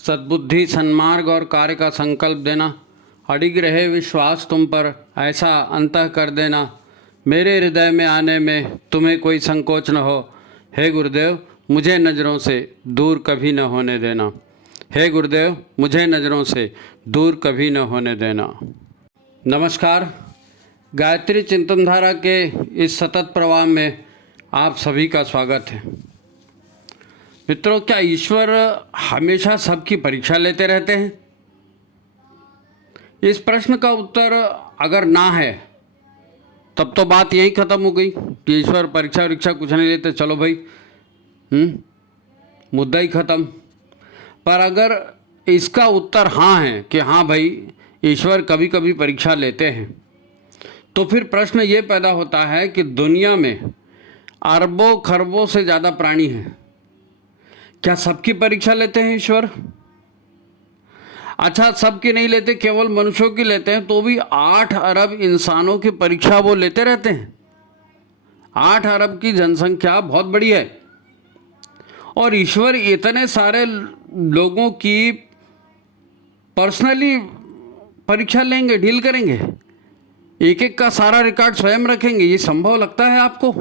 सद्बुद्धि, सन्मार्ग और कार्य का संकल्प देना, अडिग रहे विश्वास तुम पर, ऐसा अंतः कर देना, मेरे हृदय में आने में तुम्हें कोई संकोच न हो। हे गुरुदेव, मुझे नज़रों से दूर कभी न होने देना। हे गुरुदेव, मुझे नज़रों से दूर कभी न होने देना। नमस्कार। गायत्री चिंतन धारा के इस सतत प्रवाह में आप सभी का स्वागत है। मित्रों, क्या ईश्वर हमेशा सबकी परीक्षा लेते रहते हैं? इस प्रश्न का उत्तर अगर ना है तब तो बात यही खत्म हो गई कि ईश्वर परीक्षा कुछ नहीं लेते, चलो भाई मुद्दा ही खत्म। पर अगर इसका उत्तर हाँ है कि हाँ भाई ईश्वर कभी कभी परीक्षा लेते हैं, तो फिर प्रश्न ये पैदा होता है कि दुनिया में अरबों खरबों से ज़्यादा प्राणी हैं, क्या सबकी परीक्षा लेते हैं ईश्वर? अच्छा, सबकी नहीं लेते, केवल मनुष्यों की लेते हैं, तो भी 8 अरब इंसानों की परीक्षा वो लेते रहते हैं। 8 अरब की जनसंख्या बहुत बड़ी है और ईश्वर इतने सारे लोगों की पर्सनली परीक्षा लेंगे, डील करेंगे, एक एक का सारा रिकॉर्ड स्वयं रखेंगे? ये संभव लगता है आपको?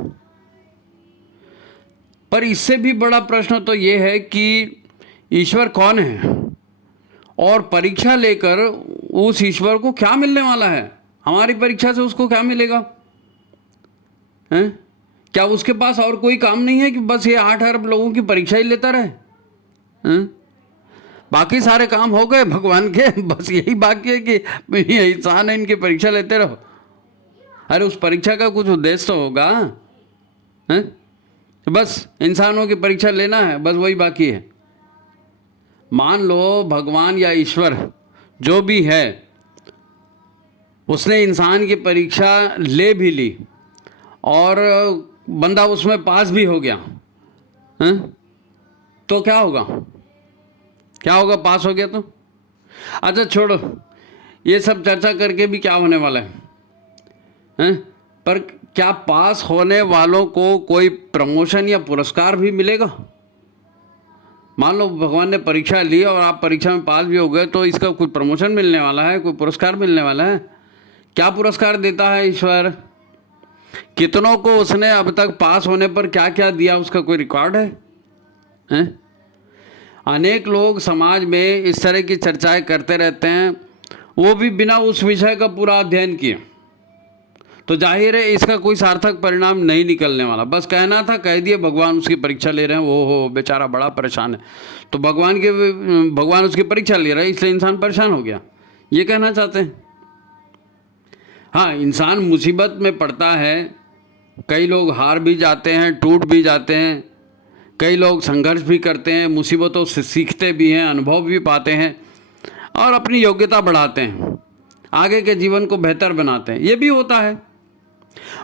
पर इससे भी बड़ा प्रश्न तो ये है कि ईश्वर कौन है और परीक्षा लेकर उस ईश्वर को क्या मिलने वाला है? हमारी परीक्षा से उसको क्या मिलेगा? हैं? क्या उसके पास और कोई काम नहीं है कि बस ये 8 अरब लोगों की परीक्षा ही लेता रहे? हैं? बाकी सारे काम हो गए भगवान के, बस यही बाकी है कि ये इंसान है, इनकी परीक्षा लेते रहो। अरे उस परीक्षा का कुछ उद्देश्य तो होगा। हैं? बस इंसानों की परीक्षा लेना है, बस वही बाकी है। मान लो भगवान या ईश्वर जो भी है उसने इंसान की परीक्षा ले भी ली और बंदा उसमें पास भी हो गया, हैं? तो क्या होगा? क्या होगा पास हो गया तो? अच्छा छोड़ो, ये सब चर्चा करके भी क्या होने वाला है? हैं? पर क्या पास होने वालों को कोई प्रमोशन या पुरस्कार भी मिलेगा? मान लो भगवान ने परीक्षा ली और आप परीक्षा में पास भी हो गए, तो इसका कोई प्रमोशन मिलने वाला है, कोई पुरस्कार मिलने वाला है? क्या पुरस्कार देता है ईश्वर? कितनों को उसने अब तक पास होने पर क्या क्या दिया, उसका कोई रिकॉर्ड है? हैं? अनेक लोग समाज में इस तरह की चर्चाएं करते रहते हैं, वो भी बिना उस विषय का पूरा अध्ययन किए। तो जाहिर है इसका कोई सार्थक परिणाम नहीं निकलने वाला। बस कहना था, कह दिए भगवान उसकी परीक्षा ले रहे हैं, वो हो बेचारा बड़ा परेशान है, तो भगवान उसकी परीक्षा ले रहा है इसलिए इंसान परेशान हो गया, ये कहना चाहते हैं। हाँ, इंसान मुसीबत में पड़ता है, कई लोग हार भी जाते हैं, टूट भी जाते हैं, कई लोग संघर्ष भी करते हैं, मुसीबतों से सीखते भी हैं, अनुभव भी पाते हैं और अपनी योग्यता बढ़ाते हैं, आगे के जीवन को बेहतर बनाते हैं, ये भी होता है।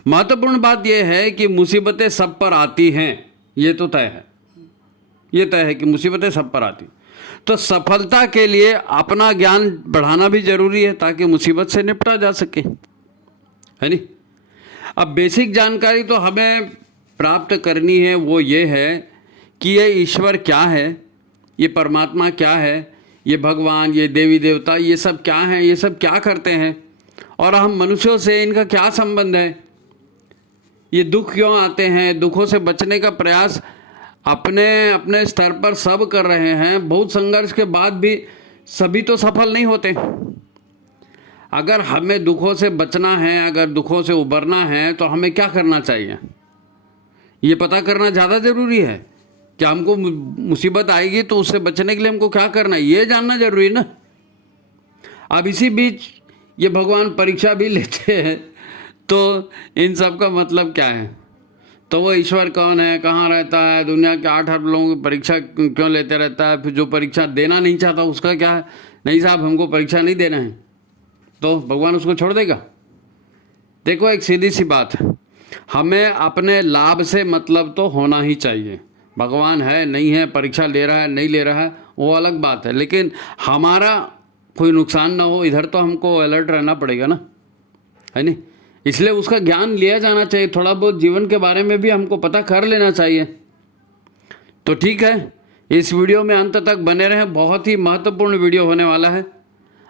महत्वपूर्ण बात यह है कि मुसीबतें सब पर आती हैं, ये तो तय है, ये तय है कि मुसीबतें सब पर आती। तो सफलता के लिए अपना ज्ञान बढ़ाना भी जरूरी है ताकि मुसीबत से निपटा जा सके, है नहीं? अब बेसिक जानकारी तो हमें प्राप्त करनी है, वो ये है कि ये ईश्वर क्या है, ये परमात्मा क्या है, ये भगवान, ये देवी देवता, ये सब क्या हैं, ये सब क्या करते हैं और हम मनुष्यों से इनका क्या संबंध है, ये दुख क्यों आते हैं, दुखों से बचने का प्रयास अपने अपने स्तर पर सब कर रहे हैं। बहुत संघर्ष के बाद भी सभी तो सफल नहीं होते। अगर हमें दुखों से बचना है, अगर दुखों से उबरना है, तो हमें क्या करना चाहिए, ये पता करना ज़्यादा ज़रूरी है कि हमको मुसीबत आएगी तो उससे बचने के लिए हमको क्या करना है, ये जानना जरूरी ना। अब इसी बीच ये भगवान परीक्षा भी लेते हैं, तो इन सब का मतलब क्या है? तो वो ईश्वर कौन है, कहाँ रहता है, दुनिया के 8 अरब लोगों की परीक्षा क्यों लेते रहता है? फिर जो परीक्षा देना नहीं चाहता उसका क्या है? नहीं साहब, हमको परीक्षा नहीं देना है, तो भगवान उसको छोड़ देगा? देखो, एक सीधी सी बात है, हमें अपने लाभ से मतलब तो होना ही चाहिए। भगवान है नहीं है, परीक्षा ले रहा है नहीं ले रहा है, वो अलग बात है, लेकिन हमारा कोई नुकसान ना हो, इधर तो हमको अलर्ट रहना पड़ेगा ना, है नहीं? इसलिए उसका ज्ञान लिया जाना चाहिए, थोड़ा बहुत जीवन के बारे में भी हमको पता कर लेना चाहिए। तो ठीक है, इस वीडियो में अंत तक बने रहें, बहुत ही महत्वपूर्ण वीडियो होने वाला है।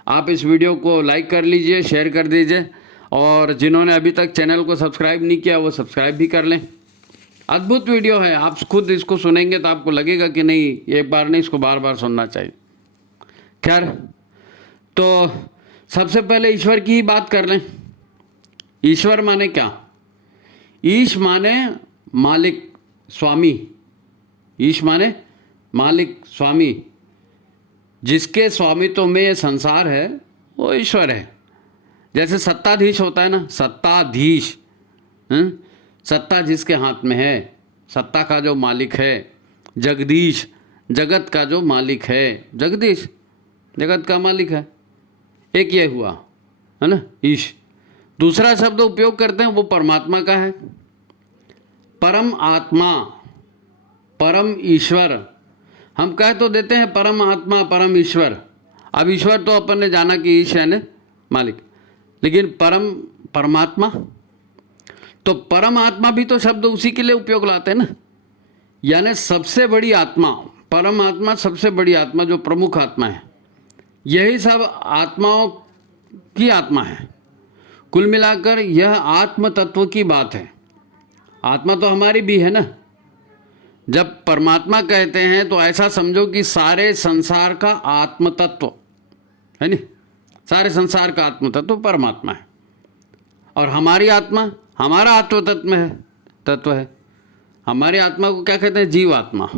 आप इस वीडियो को लाइक कर लीजिए, शेयर कर दीजिए, और जिन्होंने अभी तक चैनल को सब्सक्राइब नहीं किया वो सब्सक्राइब भी कर लें। अद्भुत वीडियो है, आप खुद इसको सुनेंगे तो आपको लगेगा कि नहीं, एक बार नहीं, इसको बार बार सुनना चाहिए। खैर, तो सबसे पहले ईश्वर की ही बात कर लें। ईश्वर माने क्या? ईश माने मालिक, स्वामी। ईश माने मालिक, स्वामी। जिसके स्वामित्व में ये संसार है वो ईश्वर है। जैसे सत्ताधीश होता है ना, सत्ताधीश, सत्ता जिसके हाथ में है, सत्ता का जो मालिक है। जगदीश, जगत का जो मालिक है, जगदीश जगत का मालिक है। एक ये हुआ है ना, ईश। दूसरा शब्द उपयोग करते हैं वो परमात्मा का है, परम आत्मा, परम ईश्वर। हम कह तो देते हैं परम आत्मा, परम ईश्वर। अब ईश्वर तो अपन ने जाना कि ईश है ना, मालिक, लेकिन परमात्मा, तो परमात्मा भी तो शब्द उसी के लिए उपयोग लाते हैं ना, यानी सबसे बड़ी आत्मा। परमात्मा सबसे बड़ी आत्मा, जो प्रमुख आत्मा है। यही सब आत्माओं की आत्मा है। कुल मिलाकर यह आत्म तत्व की बात है। आत्मा तो हमारी भी है ना। जब परमात्मा कहते हैं तो ऐसा समझो कि सारे संसार का आत्म तत्व है नहीं, सारे संसार का आत्म तत्व परमात्मा है। और हमारी आत्मा हमारा आत्म तत्व है। हमारी आत्मा को क्या कहते हैं? जीव आत्मा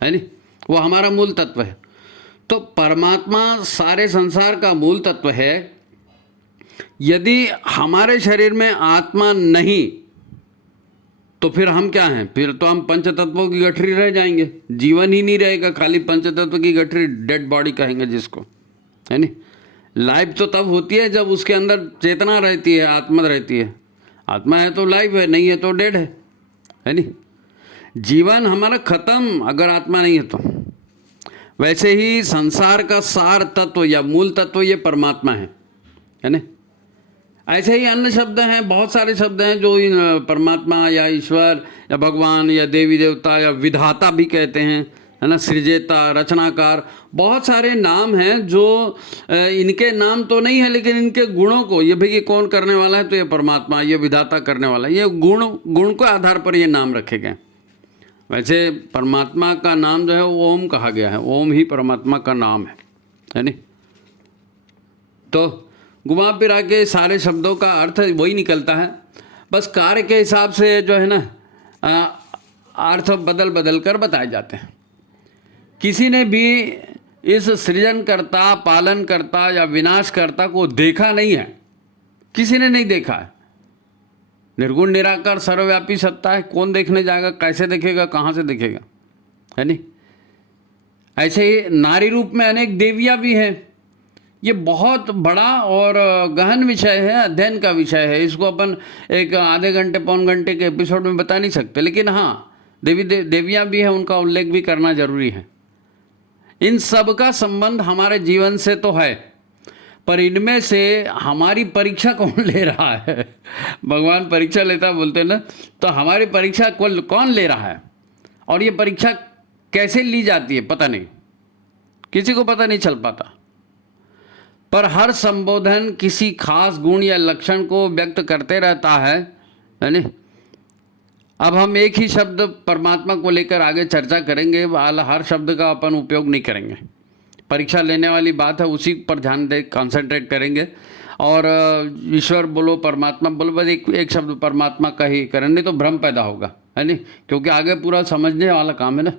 है नहीं, वो हमारा मूल तत्व है। तो परमात्मा सारे संसार का मूल तत्व है। यदि हमारे शरीर में आत्मा नहीं तो फिर हम क्या हैं? फिर तो हम पंचतत्वों की गठरी रह जाएंगे, जीवन ही नहीं रहेगा, खाली पंचतत्व की गठरी, डेड बॉडी कहेंगे जिसको, है नहीं। लाइफ तो तब होती है जब उसके अंदर चेतना रहती है, आत्मा रहती है। आत्मा है तो लाइफ है, नहीं है तो डेड है नहीं। जीवन हमारा खत्म अगर आत्मा नहीं है तो। वैसे ही संसार का सार तत्व या मूल तत्व ये परमात्मा है ना। ऐसे ही अन्य शब्द हैं, बहुत सारे शब्द हैं जो परमात्मा या ईश्वर या भगवान या देवी देवता या विधाता भी कहते हैं, है ना, सृजेता, रचनाकार, बहुत सारे नाम हैं जो इनके नाम तो नहीं है लेकिन इनके गुणों को, ये भाई कौन करने वाला है तो ये परमात्मा, ये विधाता करने वाला है, ये गुण के आधार पर ये नाम रखे गए। वैसे परमात्मा का नाम जो है ओम कहा गया है, ओम ही परमात्मा का नाम है नहीं। तो घुमा फिरा के सारे शब्दों का अर्थ वही निकलता है, बस कार्य के हिसाब से जो है ना अर्थ बदल कर बताए जाते हैं। किसी ने भी इस सृजनकर्ता, पालनकर्ता या विनाशकर्ता को देखा नहीं है, किसी ने नहीं देखा है। निर्गुण निराकार सर्वव्यापी सत्ता है, कौन देखने जाएगा, कैसे देखेगा, कहाँ से देखेगा, है नहीं। ऐसे ही नारी रूप में अनेक देवियाँ भी हैं। ये बहुत बड़ा और गहन विषय है, अध्ययन का विषय है। इसको अपन एक आधे घंटे पौन घंटे के एपिसोड में बता नहीं सकते, लेकिन हाँ देवियाँ भी हैं, उनका उल्लेख भी करना जरूरी है। इन सब का संबंध हमारे जीवन से तो है, पर इनमें से हमारी परीक्षा कौन ले रहा है? भगवान परीक्षा लेता बोलते हैं ना, तो हमारी परीक्षा कौन ले रहा है? और ये परीक्षा कैसे ली जाती है पता नहीं, किसी को पता नहीं चल पाता। पर हर संबोधन किसी खास गुण या लक्षण को व्यक्त करते रहता है नहीं। अब हम एक ही शब्द परमात्मा को लेकर आगे चर्चा करेंगे, हर शब्द का अपन उपयोग नहीं करेंगे। परीक्षा लेने वाली बात है, उसी पर ध्यान दे, कंसंट्रेट करेंगे। और ईश्वर बोलो, परमात्मा बोलो, बस एक शब्द परमात्मा का ही करें, नहीं तो भ्रम पैदा होगा, है नहीं, क्योंकि आगे पूरा समझने वाला काम है ना।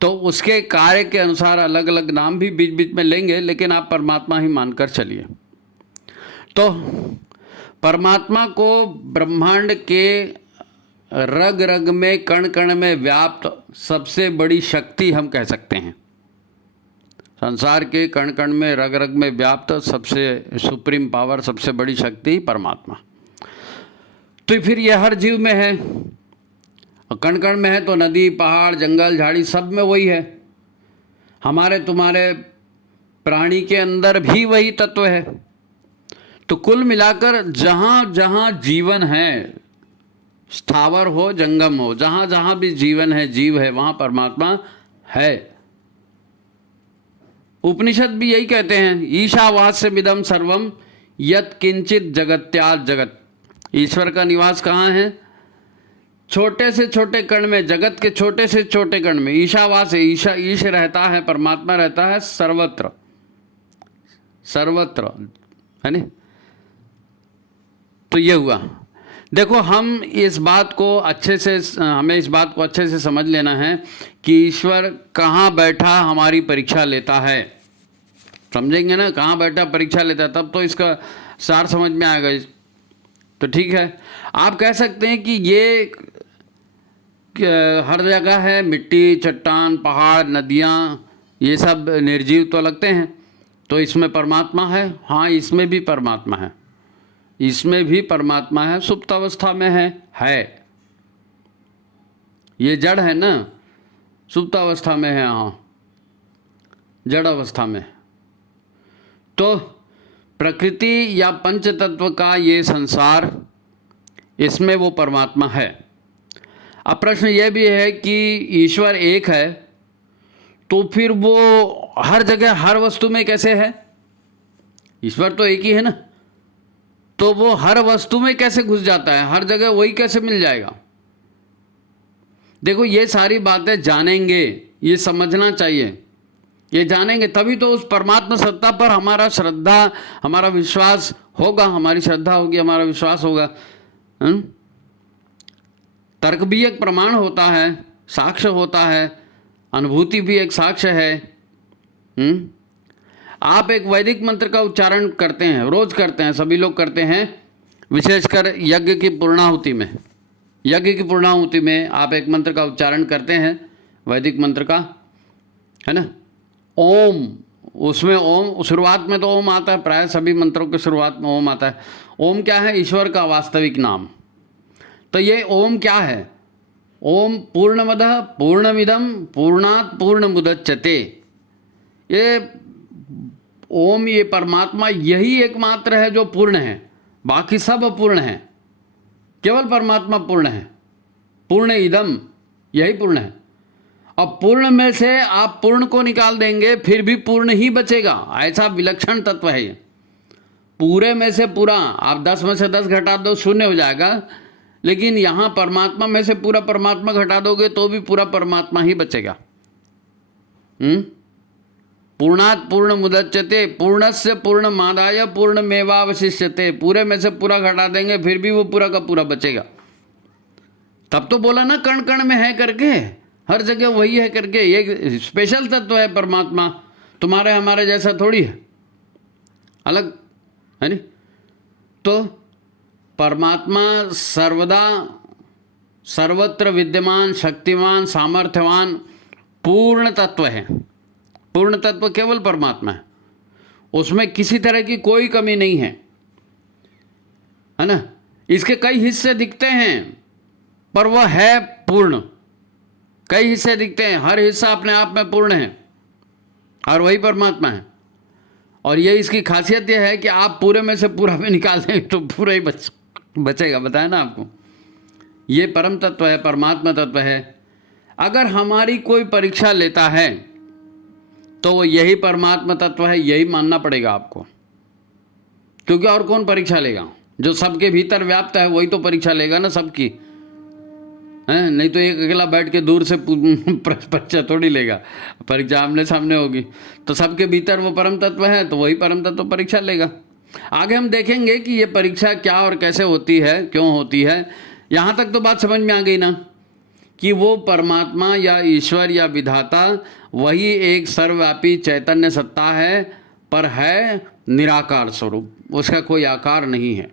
तो उसके कार्य के अनुसार अलग अलग नाम भी बीच बीच में लेंगे, लेकिन आप परमात्मा ही मानकर चलिए। तो परमात्मा को ब्रह्मांड के रग रग में, कण कण में व्याप्त सबसे बड़ी शक्ति हम कह सकते हैं। संसार के कण कण में, रग रग में व्याप्त सबसे सुप्रीम पावर, सबसे बड़ी शक्ति परमात्मा। तो फिर यह हर जीव में है, कण कण में है तो नदी, पहाड़, जंगल, झाड़ी, सब में वही है। हमारे तुम्हारे प्राणी के अंदर भी वही तत्व है। तो कुल मिलाकर जहाँ जहाँ जीवन है, स्थावर हो जंगम हो, जहाँ जहाँ भी जीवन है, जीव है, वहाँ परमात्मा है। उपनिषद भी यही कहते हैं, ईशावास्यमिदं सर्वम यत् किंचित जगत्यात् जगत। ईश्वर का निवास कहाँ है? छोटे से छोटे कण में, जगत के छोटे से छोटे कण में। ईशावास है, ईश रहता है, परमात्मा रहता है सर्वत्र, सर्वत्र, है नहीं? तो ये हुआ। देखो, हम इस बात को अच्छे से, हमें इस बात को अच्छे से समझ लेना है कि ईश्वर कहाँ बैठा हमारी परीक्षा लेता है। समझेंगे ना, कहाँ बैठा परीक्षा लेता है, तब तो इसका सार समझ में आएगा। तो ठीक है, आप कह सकते हैं कि ये हर जगह है, मिट्टी, चट्टान, पहाड़, नदियाँ, ये सब निर्जीव तो लगते हैं, तो इसमें परमात्मा है। हाँ, इसमें भी परमात्मा है, इसमें भी परमात्मा है, सुप्त अवस्था में है। ये जड़ है ना, सुप्त अवस्था में है, हाँ, जड़ अवस्था में। तो प्रकृति या पंच तत्व का ये संसार, इसमें वो परमात्मा है। अब प्रश्न यह भी है कि ईश्वर एक है, तो फिर वो हर जगह हर वस्तु में कैसे है? ईश्वर तो एक ही है ना, तो वो हर वस्तु में कैसे घुस जाता है? हर जगह वही कैसे मिल जाएगा? देखो, ये सारी बातें जानेंगे, ये समझना चाहिए, ये जानेंगे तभी तो उस परमात्मा सत्ता पर हमारा श्रद्धा, हमारा विश्वास होगा, हमारी श्रद्धा होगी, हमारा विश्वास होगा। तर्क भी एक प्रमाण होता है, साक्ष्य होता है, अनुभूति भी एक साक्ष्य है। आप एक वैदिक मंत्र का उच्चारण करते हैं, रोज करते हैं, सभी लोग करते हैं, विशेषकर यज्ञ की पूर्णाहुति में। यज्ञ की पूर्णाहुति में आप एक मंत्र का उच्चारण करते हैं, वैदिक मंत्र का, है ना, ओम। उसमें ओम, शुरुआत में तो ओम आता है, प्राय सभी मंत्रों के शुरुआत में ओम आता है। ओम क्या है? ईश्वर का वास्तविक नाम। तो ये ओम क्या है? ओम पूर्णमदः पूर्णमिदं पूर्णात् पूर्णमुदच्यते। ये ओम, ये परमात्मा यही एकमात्र है जो पूर्ण है, बाकी सब अपूर्ण है, केवल परमात्मा पूर्ण है। पूर्ण इदम, यही पूर्ण है। अब पूर्ण में से आप पूर्ण को निकाल देंगे, फिर भी पूर्ण ही बचेगा, ऐसा विलक्षण तत्व है ये। पूरे में से पूरा, आप 10 में से 10 घटा दो, 0 हो जाएगा, लेकिन यहाँ परमात्मा में से पूरा परमात्मा घटा दोगे तो भी पूरा परमात्मा ही बचेगा। पूर्णात् पूर्ण मुदच्यते पूर्णस्य पूर्णमादाय पूर्णमेवावशिष्यते। पूरे में से पूरा घटा देंगे, फिर भी वो पूरा का पूरा बचेगा। तब तो बोला ना, कण कण में है करके, हर जगह वही है करके। ये स्पेशल तत्व है परमात्मा, तुम्हारे हमारे जैसा थोड़ी है, अलग है नहीं। तो परमात्मा सर्वदा सर्वत्र विद्यमान, शक्तिमान, सामर्थ्यवान, पूर्ण तत्व है। पूर्ण तत्व केवल परमात्मा है, उसमें किसी तरह की कोई कमी नहीं है ना। इसके कई हिस्से दिखते हैं, पर वह है पूर्ण। कई हिस्से दिखते हैं, हर हिस्सा अपने आप में पूर्ण है, और वही परमात्मा है। और ये इसकी खासियत यह है कि आप पूरे में से पूरा भी निकाल देंगे तो पूरा ही बचेगा। बताया ना आपको, ये परम तत्व है, परमात्मा तत्व है। अगर हमारी कोई परीक्षा लेता है तो वो यही परमात्मा तत्व है, यही मानना पड़ेगा आपको, क्योंकि और कौन परीक्षा लेगा? जो सबके भीतर व्याप्त है वही तो परीक्षा लेगा ना सबकी, है? नहीं तो एक अकेला बैठ के दूर से परीक्षा थोड़ी लेगा, परीक्षा आमने सामने होगी। तो सबके भीतर वो परम तत्व है, तो वही परम तत्व परीक्षा लेगा। आगे हम देखेंगे कि ये परीक्षा क्या और कैसे होती है, क्यों होती है। यहाँ तक तो बात समझ में आ गई ना, कि वो परमात्मा या ईश्वर या विधाता वही एक सर्वव्यापी चैतन्य सत्ता है, पर है निराकार स्वरूप, उसका कोई आकार नहीं है,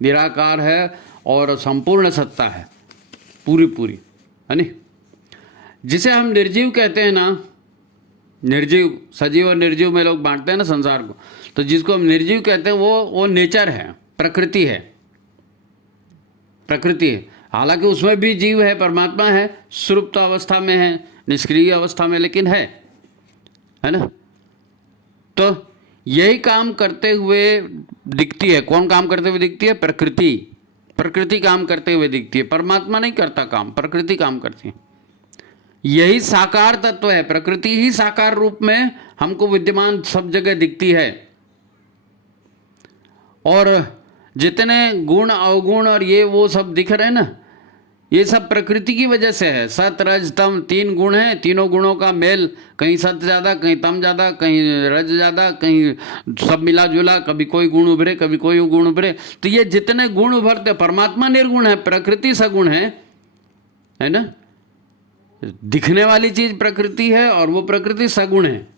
निराकार है और संपूर्ण सत्ता है, पूरी पूरी, है नहीं। जिसे हम निर्जीव कहते हैं ना, निर्जीव, सजीव और निर्जीव में लोग बांटते हैं ना संसार को, तो जिसको हम निर्जीव कहते हैं वो नेचर है, प्रकृति है, प्रकृति है। हालांकि उसमें भी जीव है, परमात्मा है, सुषुप्त अवस्था में है, निष्क्रिय अवस्था में, लेकिन है ना। तो यही काम करते हुए दिखती है। कौन काम करते हुए दिखती है? प्रकृति। प्रकृति काम करते हुए दिखती है, परमात्मा नहीं करता काम, प्रकृति काम करती है। यही साकार तत्व है। प्रकृति ही साकार रूप में हमको विद्यमान सब जगह दिखती है। और जितने गुण अवगुण और ये वो सब दिख रहे हैं ना, ये सब प्रकृति की वजह से है। सत रज तम 3 गुण हैं, तीनों गुणों का मेल, कहीं सत ज़्यादा, कहीं तम ज़्यादा, कहीं रज ज़्यादा, कहीं सब मिला जुला, कभी कोई गुण उभरे, कभी कोई गुण उभरे। तो ये जितने गुण उभरते, परमात्मा निर्गुण है, प्रकृति सगुण है ना। दिखने वाली चीज प्रकृति है और वो प्रकृति सगुण है,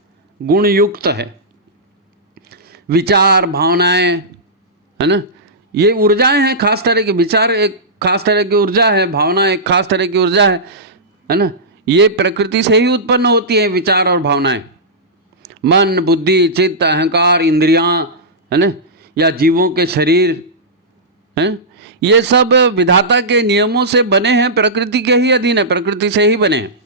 गुण युक्त है। विचार भावनाएं, है ना, ये ऊर्जाएं हैं खास तरह के। विचार एक खास तरह की ऊर्जा है, भावना एक खास तरह की ऊर्जा है ना। ये प्रकृति से ही उत्पन्न होती है, विचार और भावनाएं। मन, बुद्धि, चित्त, अहंकार, इंद्रियां, है ना, या जीवों के शरीर, है, ये सब विधाता के नियमों से बने हैं, प्रकृति के ही अधीन है, प्रकृति से ही बने हैं,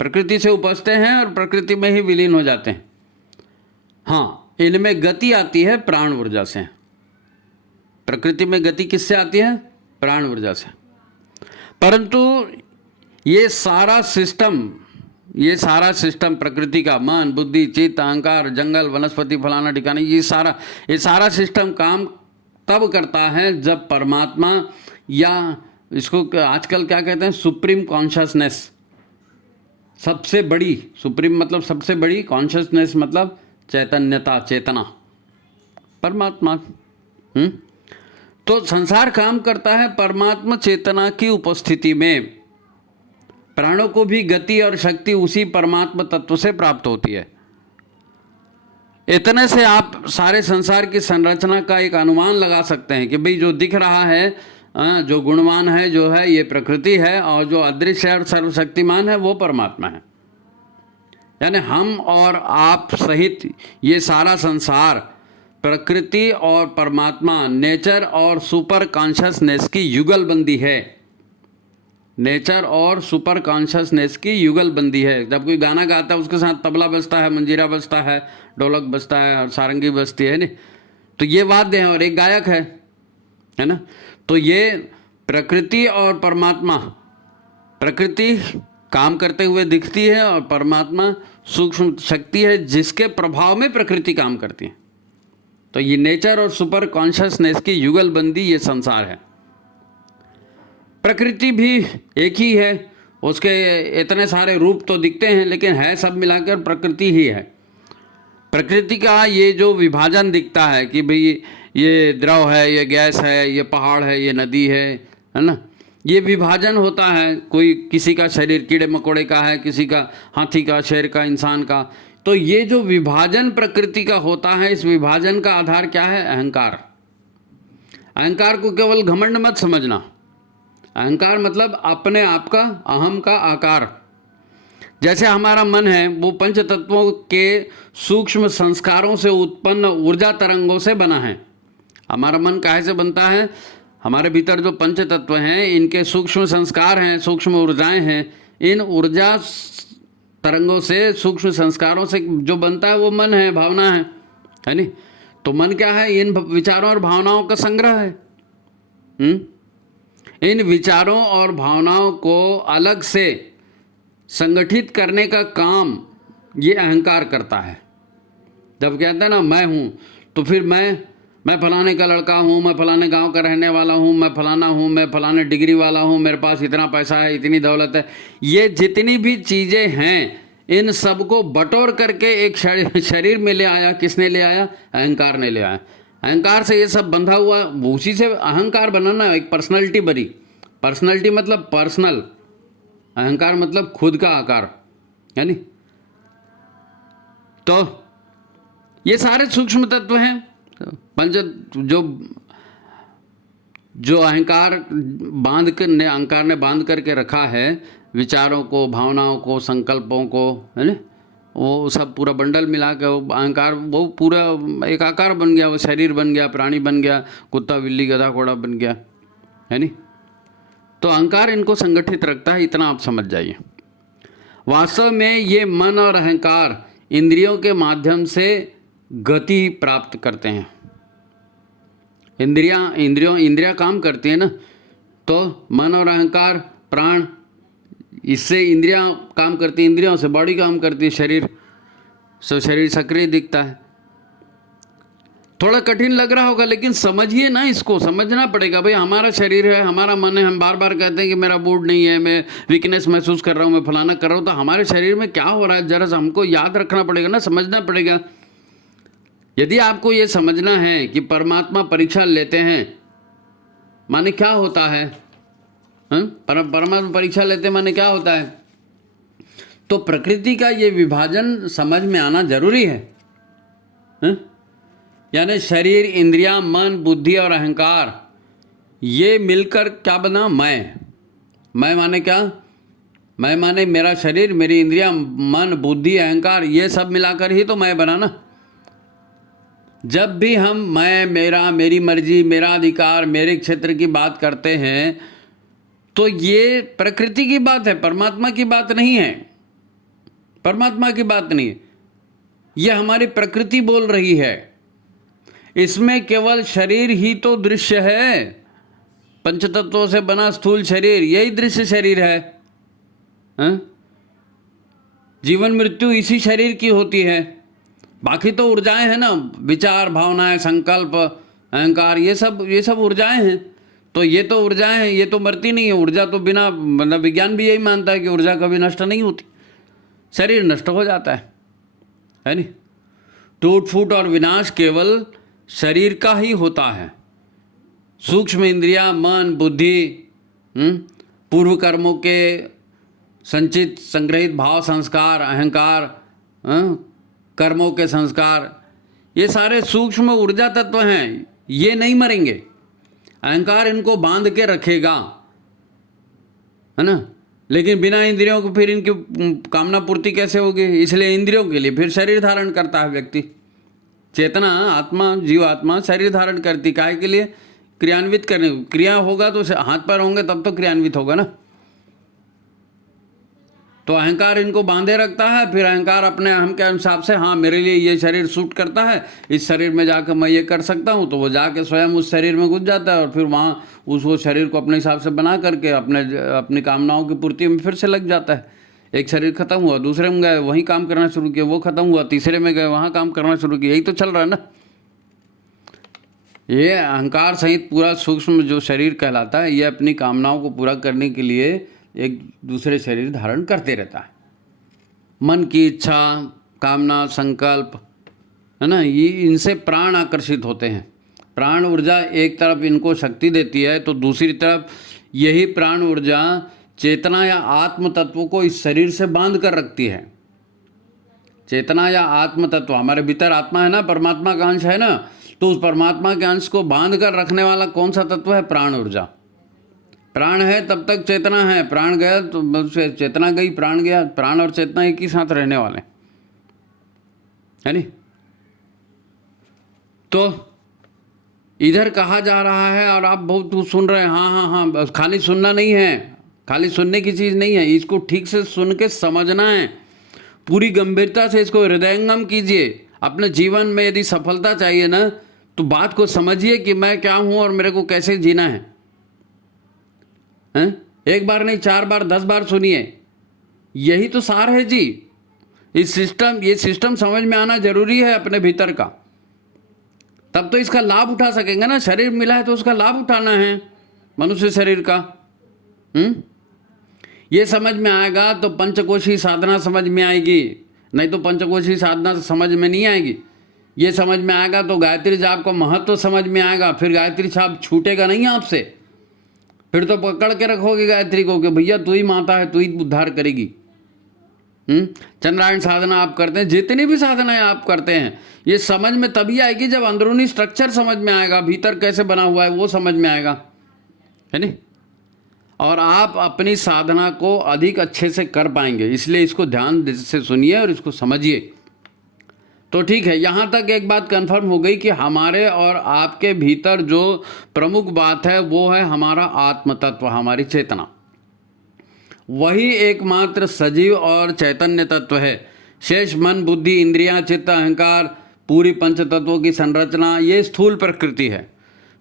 प्रकृति से उपजते हैं और प्रकृति में ही विलीन हो जाते हैं। हाँ, इनमें गति आती है प्राण ऊर्जा से। प्रकृति में गति किससे आती है? प्राण ऊर्जा से। परंतु ये सारा सिस्टम प्रकृति का, मन, बुद्धि, चित्त, अहंकार, जंगल, वनस्पति, फलाना ठिकाना, ये सारा सिस्टम काम तब करता है जब परमात्मा, या इसको आजकल क्या कहते हैं, सुप्रीम कॉन्शसनेस, सबसे बड़ी, सुप्रीम मतलब सबसे बड़ी, कॉन्शसनेस मतलब चैतन्यता, चेतना, परमात्मा। तो संसार काम करता है परमात्मा चेतना की उपस्थिति में। प्राणों को भी गति और शक्ति उसी परमात्मा तत्व से प्राप्त होती है। इतने से आप सारे संसार की संरचना का एक अनुमान लगा सकते हैं कि भाई जो दिख रहा है, जो गुणवान है, जो है, ये प्रकृति है, और जो अदृश्य और सर्वशक्तिमान है वो परमात्मा है। यानी हम और आप सहित ये सारा संसार प्रकृति और परमात्मा, नेचर और सुपर कॉन्शसनेस की युगलबंदी है। नेचर और सुपर कॉन्शसनेस की युगलबंदी है। जब कोई गाना गाता है उसके साथ तबला बजता है, मंजीरा बजता है, ढोलक बजता है और सारंगी बजती है, नहीं, तो ये वाद्य है और एक गायक है ना। तो ये प्रकृति और परमात्मा, प्रकृति काम करते हुए दिखती है और परमात्मा सूक्ष्म शक्ति है जिसके प्रभाव में प्रकृति काम करती है। तो ये नेचर और सुपर कॉन्शसनेस की युगलबंदी ये संसार है। प्रकृति भी एक ही है, उसके इतने सारे रूप तो दिखते हैं लेकिन है सब मिलाकर प्रकृति ही है। प्रकृति का ये जो विभाजन दिखता है कि भाई ये द्रव है, ये गैस है, ये पहाड़ है, ये नदी है ना, ये विभाजन होता है। कोई किसी का शरीर कीड़े मकोड़े का है, किसी का हाथी का, शेर का, इंसान का। तो ये जो विभाजन प्रकृति का होता है, इस विभाजन का आधार क्या है? अहंकार। अहंकार को केवल घमंड मत समझना। अहंकार मतलब अपने आप का, अहम का आकार। जैसे हमारा मन है वो पंच तत्वों के सूक्ष्म संस्कारों से उत्पन्न ऊर्जा तरंगों से बना है। हमारा मन काहे से बनता है? हमारे भीतर जो पंच तत्व हैं इनके सूक्ष्म संस्कार हैं, सूक्ष्म ऊर्जाएं हैं। इन ऊर्जा तरंगों से, सूक्ष्म संस्कारों से जो बनता है वो मन है, भावना है नहीं? तो मन क्या है? इन विचारों और भावनाओं का संग्रह है। इन विचारों और भावनाओं को अलग से संगठित करने का काम ये अहंकार करता है। जब कहता है ना मैं हूँ, तो फिर मैं फलाने का लड़का हूँ, मैं फलाने गांव का रहने वाला हूँ, मैं फलाना हूँ, मैं फलाने डिग्री वाला हूँ, मेरे पास इतना पैसा है, इतनी दौलत है। ये जितनी भी चीज़ें हैं इन सबको बटोर करके एक शरीर में ले आया। किसने ले आया? अहंकार ने ले आया। अहंकार से ये सब बंधा हुआ, उसी से अहंकार बनाना, एक पर्सनैलिटी बनी। पर्सनैलिटी मतलब पर्सनल, अहंकार मतलब खुद का आकार, है नी? तो ये सारे सूक्ष्म तत्व हैं। पंच जो अहंकार ने बांध करके रखा है, विचारों को, भावनाओं को, संकल्पों को, है ना, वो सब पूरा बंडल मिला के वो अहंकार, वो पूरा एक आकार बन गया, वो शरीर बन गया, प्राणी बन गया, कुत्ता बिल्ली गधा घोड़ा बन गया, है नी? तो अहंकार इनको संगठित रखता है, इतना आप समझ जाइए। वास्तव में ये मन और अहंकार इंद्रियों के माध्यम से गति प्राप्त करते हैं। इंद्रियां काम करती हैं ना, तो मन और अहंकार, प्राण, इससे इंद्रियां काम करती, इंद्रियों से बॉडी काम करती है, शरीर शरीर सक्रिय दिखता है। थोड़ा कठिन लग रहा होगा, लेकिन समझिए ना, इसको समझना पड़ेगा। भाई हमारा शरीर है, हमारा मन है, हम बार बार कहते हैं कि मेरा मूड नहीं है, मैं वीकनेस महसूस कर रहा हूँ, मैं फलाना कर रहा हूँ, तो हमारे शरीर में क्या हो रहा है जरा सा हमको याद रखना पड़ेगा ना, समझना पड़ेगा। यदि आपको ये समझना है कि परमात्मा परीक्षा लेते हैं, माने क्या होता है, परमात्मा परीक्षा लेते माने क्या होता है, तो प्रकृति का ये विभाजन समझ में आना जरूरी है, यानी शरीर, इंद्रियां, मन, बुद्धि और अहंकार, ये मिलकर क्या बना, मैं माने क्या, मैं माने मेरा शरीर, मेरी इंद्रियां, मन, बुद्धि, अहंकार, ये सब मिलाकर ही तो मैं बना ना। जब भी हम मैं, मेरा, मेरी मर्जी, मेरा अधिकार, मेरे क्षेत्र की बात करते हैं तो ये प्रकृति की बात है, परमात्मा की बात नहीं है, परमात्मा की बात नहीं है, ये हमारी प्रकृति बोल रही है। इसमें केवल शरीर ही तो दृश्य है, पंचतत्वों से बना स्थूल शरीर, यही दृश्य शरीर है, जीवन मृत्यु इसी शरीर की होती है। बाकी तो ऊर्जाएं हैं ना, विचार, भावनाएं, संकल्प, अहंकार, ये सब ऊर्जाएं हैं। तो ये तो ऊर्जाएं हैं, ये तो मरती नहीं है। ऊर्जा तो बिना, मतलब विज्ञान भी यही मानता है कि ऊर्जा कभी नष्ट नहीं होती, शरीर नष्ट हो जाता है नहीं। टूट फूट और विनाश केवल शरीर का ही होता है। सूक्ष्म इंद्रियां, मन, बुद्धि, पूर्व कर्मों के संचित संग्रहित भाव, संस्कार, अहंकार, कर्मों के संस्कार, ये सारे सूक्ष्म ऊर्जा तत्व हैं, ये नहीं मरेंगे। अहंकार इनको बांध के रखेगा, है ना, लेकिन बिना इंद्रियों को फिर इनकी कामना पूर्ति कैसे होगी? इसलिए इंद्रियों के लिए फिर शरीर धारण करता है व्यक्ति। चेतना, आत्मा, जीवात्मा शरीर धारण करती, काहे के लिए? क्रियान्वित करने। क्रिया होगा तो हाथ पैर होंगे तब तो क्रियान्वित होगा ना। तो अहंकार इनको बांधे रखता है, फिर अहंकार अपने अहम के हिसाब से, हाँ मेरे लिए ये शरीर सूट करता है, इस शरीर में जाकर मैं ये कर सकता हूँ, तो वो जाके स्वयं उस शरीर में घुस जाता है और फिर वहाँ वो शरीर को अपने हिसाब से बना करके अपनी कामनाओं की पूर्ति में फिर से लग जाता है। एक शरीर खत्म हुआ, दूसरे में गए, वहीं काम करना शुरू किया, वो खत्म हुआ, तीसरे में गए, वहाँ काम करना शुरू किया, यही तो चल रहा है ना। ये अहंकार सहित पूरा सूक्ष्म जो शरीर कहलाता है, ये अपनी कामनाओं को पूरा करने के लिए एक दूसरे शरीर धारण करते रहता है। मन की इच्छा, कामना, संकल्प, है ना, ये इनसे प्राण आकर्षित होते हैं। प्राण ऊर्जा एक तरफ इनको शक्ति देती है, तो दूसरी तरफ यही प्राण ऊर्जा चेतना या आत्म तत्व को इस शरीर से बांध कर रखती है। चेतना या आत्म तत्व, हमारे भीतर आत्मा है ना, परमात्मा का अंश है ना, तो उस परमात्मा के अंश को बांध कर रखने वाला कौन सा तत्व है? प्राण ऊर्जा। प्राण है तब तक चेतना है, प्राण गया तो चेतना गई, प्राण गया। प्राण और चेतना एक ही साथ रहने वाले, है नहीं। तो इधर कहा जा रहा है और आप बहुत सुन रहे हैं, हाँ हाँ हाँ, खाली सुनना नहीं है, खाली सुनने की चीज़ नहीं है, इसको ठीक से सुन के समझना है, पूरी गंभीरता से इसको हृदयंगम कीजिए। अपने जीवन में यदि सफलता चाहिए ना, तो बात को समझिए कि मैं क्या हूँ और मेरे को कैसे जीना है। एक बार नहीं, 4 बार, 10 बार सुनिए, यही तो सार है जी। ये सिस्टम समझ में आना जरूरी है अपने भीतर का, तब तो इसका लाभ उठा सकेंगे ना। शरीर मिला है तो उसका लाभ उठाना है, मनुष्य शरीर का। ये समझ में आएगा तो पंचकोशी साधना समझ में आएगी, नहीं तो पंचकोशी साधना समझ में नहीं आएगी। ये समझ में आएगा तो गायत्री जाप का महत्व समझ में आएगा, फिर गायत्री जाप छूटेगा नहीं आपसे। फिर तो पकड़ के रखोगे गायत्री को कि भैया तू ही माता है, तू ही उद्धार करेगी। चंद्रायण साधना आप करते हैं, जितनी भी साधनाएं आप करते हैं, ये समझ में तभी आएगी जब अंदरूनी स्ट्रक्चर समझ में आएगा, भीतर कैसे बना हुआ है वो समझ में आएगा, है नहीं। और आप अपनी साधना को अधिक अच्छे से कर पाएंगे। इसलिए इसको ध्यान से सुनिए और इसको समझिए। तो ठीक है, यहाँ तक एक बात कंफर्म हो गई कि हमारे और आपके भीतर जो प्रमुख बात है वो है हमारा आत्म तत्व, हमारी चेतना। वही एकमात्र सजीव और चैतन्य तत्व है। शेष मन, बुद्धि, इंद्रियां, चित्त, अहंकार, पूरी पंच तत्वों की संरचना ये स्थूल प्रकृति है।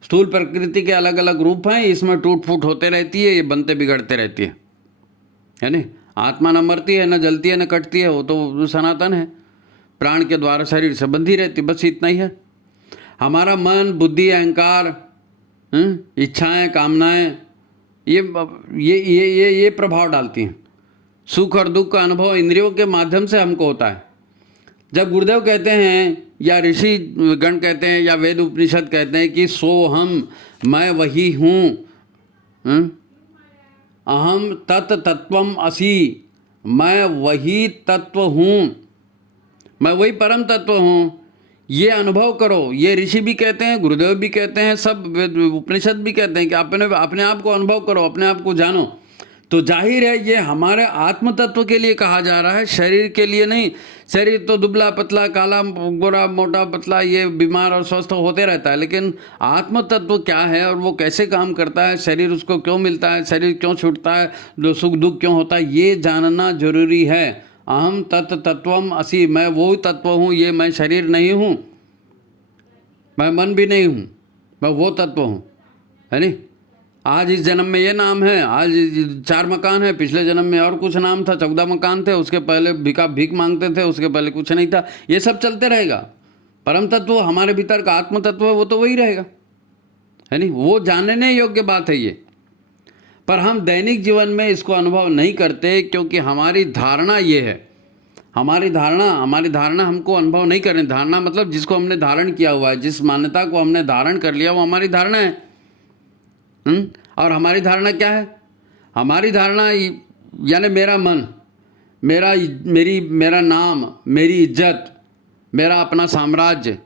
स्थूल प्रकृति के अलग अलग रूप हैं, इसमें टूट फूट होते रहती है, ये बनते बिगड़ते रहती है है नहीं? आत्मा न मरती है, न जलती है, न कटती है, वो तो सनातन है, प्राण के द्वारा शरीर से बंधी रहती, बस इतना ही है। हमारा मन, बुद्धि, अहंकार, इच्छाएं, कामनाएं, ये प्रभाव डालती हैं। सुख और दुख का अनुभव इंद्रियों के माध्यम से हमको होता है। जब गुरुदेव कहते हैं या ऋषि गण कहते हैं या वेद उपनिषद कहते हैं कि सोहम, मैं वही हूँ, अहम तत् तत्वम असि, मैं वही तत्व हूँ, मैं वही परम तत्व हूँ, ये अनुभव करो। ये ऋषि भी कहते हैं, गुरुदेव भी कहते हैं, सब उपनिषद भी कहते हैं कि अपने आप को अनुभव करो, अपने आप को जानो। तो जाहिर है ये हमारे आत्म तत्व के लिए कहा जा रहा है, शरीर के लिए नहीं। शरीर तो दुबला पतला, काला गोरा, मोटा पतला, ये बीमार और स्वस्थ होते रहता है, लेकिन आत्म तत्व क्या है और वो कैसे काम करता है, शरीर उसको क्यों मिलता है, शरीर क्यों छूटता है, जो सुख दुख क्यों होता है, ये जानना जरूरी है। अहम तत् तत्वम असि, मैं वो तत्व हूँ, ये मैं शरीर नहीं हूँ, मैं मन भी नहीं हूँ, मैं वो तत्व हूँ, है नहीं? आज इस जन्म में ये नाम है, आज 4 मकान है, पिछले जन्म में और कुछ नाम था, 14 मकान थे, उसके पहले भीख मांगते थे, उसके पहले कुछ नहीं था। ये सब चलते रहेगा। परम तत्व हमारे भीतर का आत्म तत्व है, वो तो वही रहेगा, है नहीं? वो जानने योग्य बात है ये। पर हम दैनिक जीवन में इसको अनुभव नहीं करते, क्योंकि हमारी धारणा ये है, हमारी धारणा हमको अनुभव नहीं करनी। धारणा मतलब जिसको हमने धारण किया हुआ है, जिस मान्यता को हमने धारण कर लिया, वो हमारी धारणा है। और हमारी धारणा क्या है? हमारी धारणा यानी मेरा मन, मेरा नाम, मेरी इज्जत, मेरा अपना साम्राज्य,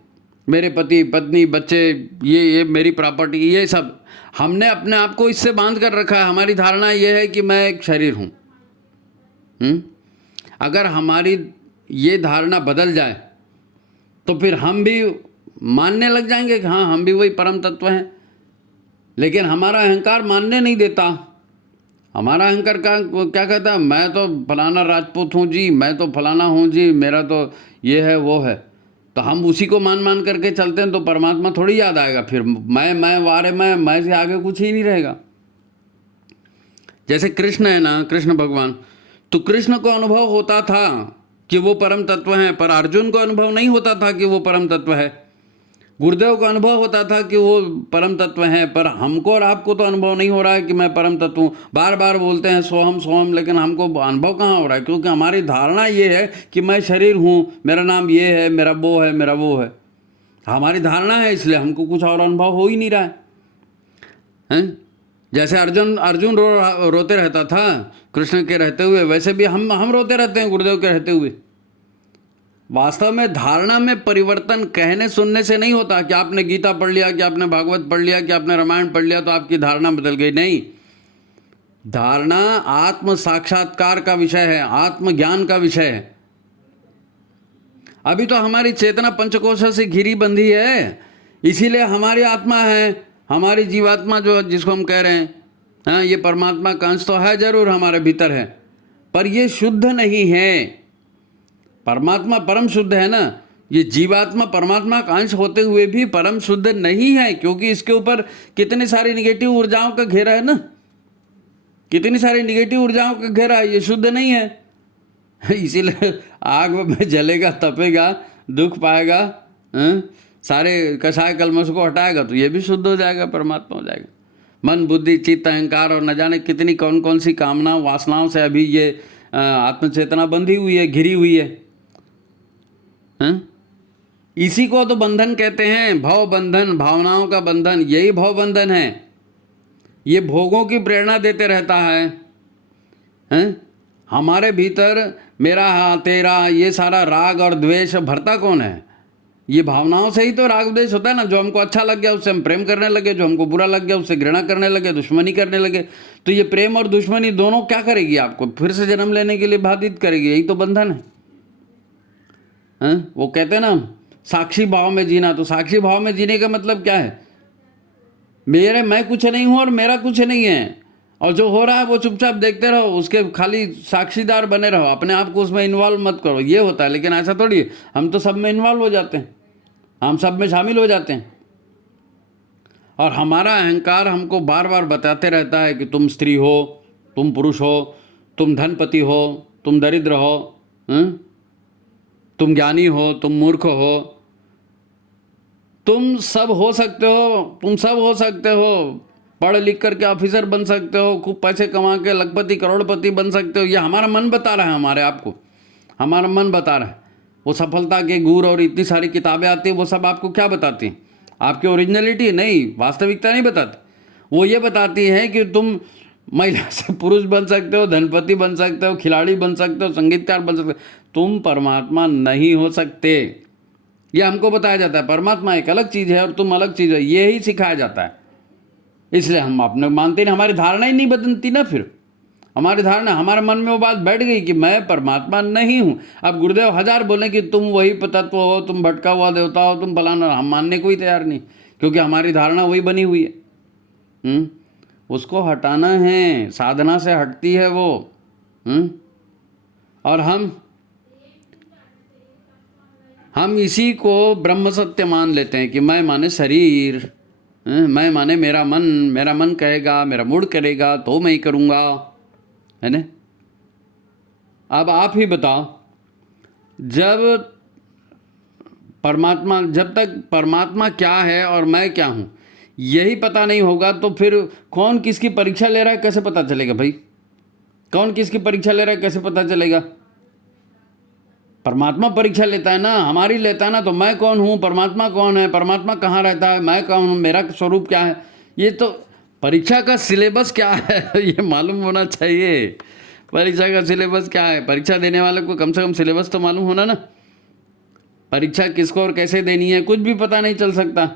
मेरे पति पत्नी, बच्चे, ये मेरी प्रॉपर्टी, ये सब हमने अपने आप को इससे बांध कर रखा है। हमारी धारणा ये है कि मैं एक शरीर हूँ। अगर हमारी ये धारणा बदल जाए तो फिर हम भी मानने लग जाएंगे कि हाँ, हम भी वही परम तत्व हैं। लेकिन हमारा अहंकार मानने नहीं देता। हमारा अहंकार क्या कहता है? मैं तो फलाना राजपूत हूँ जी, मैं तो फलाना हूँ जी, मेरा तो ये है वो है। तो हम उसी को मान करके चलते हैं, तो परमात्मा थोड़ी याद आएगा फिर। मैं वारे मैं से आगे कुछ ही नहीं रहेगा। जैसे कृष्ण है ना, कृष्ण भगवान, तो कृष्ण को अनुभव होता था कि वो परम तत्व हैं, पर अर्जुन को अनुभव नहीं होता था कि वो परम तत्व है। गुरुदेव को अनुभव होता था कि वो परम तत्व हैं, पर हमको और आपको तो अनुभव नहीं हो रहा है कि मैं परम तत्व हूँ। बार बार बोलते हैं सोहम सोहम, लेकिन हमको अनुभव कहाँ हो रहा है? क्योंकि हमारी धारणा ये है कि मैं शरीर हूँ, मेरा नाम ये है, मेरा वो है, मेरा वो है। हमारी धारणा है, इसलिए हमको कुछ और अनुभव हो ही नहीं रहा है। जैसे अर्जुन रोते रहता था कृष्ण के रहते हुए, वैसे भी हम रोते रहते हैं गुरुदेव के रहते हुए। वास्तव में धारणा में परिवर्तन कहने सुनने से नहीं होता कि आपने गीता पढ़ लिया, कि आपने भागवत पढ़ लिया, कि आपने रामायण पढ़ लिया तो आपकी धारणा बदल गई। नहीं, धारणा आत्म साक्षात्कार का विषय है, आत्मज्ञान का विषय है। अभी तो हमारी चेतना पंचकोशों से घिरी बंधी है, इसीलिए हमारी आत्मा है, हमारी जीवात्मा जो जिसको हम कह रहे हैं, हाँ, ये परमात्मा का अंश तो है, जरूर हमारे भीतर है, पर ये शुद्ध नहीं है। परमात्मा परम शुद्ध है ना, ये जीवात्मा परमात्मा का अंश होते हुए भी परम शुद्ध नहीं है, क्योंकि इसके ऊपर कितनी सारी निगेटिव ऊर्जाओं का घेरा है ना, कितनी सारी निगेटिव ऊर्जाओं का घेरा है, ये शुद्ध नहीं है। इसीलिए आग में जलेगा, तपेगा, दुख पाएगा, सारे कसाय कलमश को हटाएगा तो ये भी शुद्ध हो जाएगा, परमात्मा हो जाएगा। मन, बुद्धि, चित्त, अहंकार और न जाने कितनी कौन कौन सी कामना वासनाओं से अभी ये आत्मचेतना बंधी हुई है, घिरी हुई है। इसी को तो बंधन कहते हैं, भव बंधन, भावनाओं का बंधन, यही भव बंधन है। ये भोगों की प्रेरणा देते रहता है। हमारे भीतर मेरा हाँ तेरा ये सारा राग और द्वेष भरता कौन है? ये भावनाओं से ही तो राग द्वेष होता है ना। जो हमको अच्छा लग गया उससे हम प्रेम करने लगे, जो हमको बुरा लग गया उससे घृणा करने लगे, दुश्मनी करने लगे। तो ये प्रेम और दुश्मनी दोनों क्या करेगी? आपको फिर से जन्म लेने के लिए बाधित करेगी। यही तो बंधन है। वो कहते हैं ना साक्षी भाव में जीना, तो साक्षी भाव में जीने का मतलब क्या है? मैं कुछ नहीं हूँ और मेरा कुछ नहीं है, और जो हो रहा है वो चुपचाप देखते रहो, उसके खाली साक्षीदार बने रहो, अपने आप को उसमें इन्वॉल्व मत करो। ये होता है। लेकिन ऐसा थोड़ी है, हम तो सब में इन्वॉल्व हो जाते हैं, हम सब में शामिल हो जाते हैं। और हमारा अहंकार हमको बार बार बताते रहता है कि तुम स्त्री हो, तुम पुरुष हो, तुम धनपति हो, तुम दरिद्र हो, तुम ज्ञानी हो, तुम मूर्ख हो, तुम सब हो सकते हो, तुम सब हो सकते हो। पढ़ लिख करके ऑफिसर बन सकते हो, खूब पैसे कमा के लखपति करोड़पति बन सकते हो। ये हमारा मन बता रहा है, हमारे आपको हमारा मन बता रहा है। वो सफलता के गुर और इतनी सारी किताबें आती हैं, वो सब आपको क्या बताती हैं? आपकी ओरिजिनलिटी नहीं, वास्तविकता नहीं बताती। वो ये बताती है कि तुम महिला से पुरुष बन सकते हो, धनपति बन सकते हो, खिलाड़ी बन सकते हो, संगीतकार बन सकते हो, तुम परमात्मा नहीं हो सकते। ये हमको बताया जाता है। परमात्मा एक अलग चीज़ है और तुम अलग चीज़ है, ये ही सिखाया जाता है। इसलिए हम अपने मानते नहीं, हमारी धारणा ही नहीं बदलती ना। फिर हमारी धारणा, हमारे मन में वो बात बैठ गई कि मैं परमात्मा नहीं हूँ। अब गुरुदेव हजार बोले कि तुम वही तत्व हो, तुम भटका हुआ देवता हो, तुम फलाना, हम मानने को ही तैयार नहीं, क्योंकि हमारी धारणा वही बनी हुई है। उसको हटाना है, साधना से हटती है वो। और हम इसी को ब्रह्म सत्य मान लेते हैं कि मैं माने शरीर, मैं माने मेरा मन कहेगा, मेरा मूड करेगा तो मैं ही करूँगा, है ना। अब आप ही बताओ, जब तक परमात्मा क्या है और मैं क्या हूँ यही पता नहीं होगा, तो फिर कौन किसकी परीक्षा ले रहा है कैसे पता चलेगा भाई? कौन किसकी परीक्षा ले रहा है कैसे पता चलेगा? परमात्मा परीक्षा लेता है ना, हमारी लेता है ना। तो मैं कौन हूँ, परमात्मा कौन है, परमात्मा कहाँ रहता है, मैं कौन हूँ, मेरा स्वरूप क्या है, ये तो परीक्षा का सिलेबस क्या है ये मालूम होना चाहिए। परीक्षा का सिलेबस क्या है? परीक्षा देने वाले को कम से कम सिलेबस तो मालूम होना ना। परीक्षा किसको और कैसे देनी है कुछ भी पता नहीं चल सकता।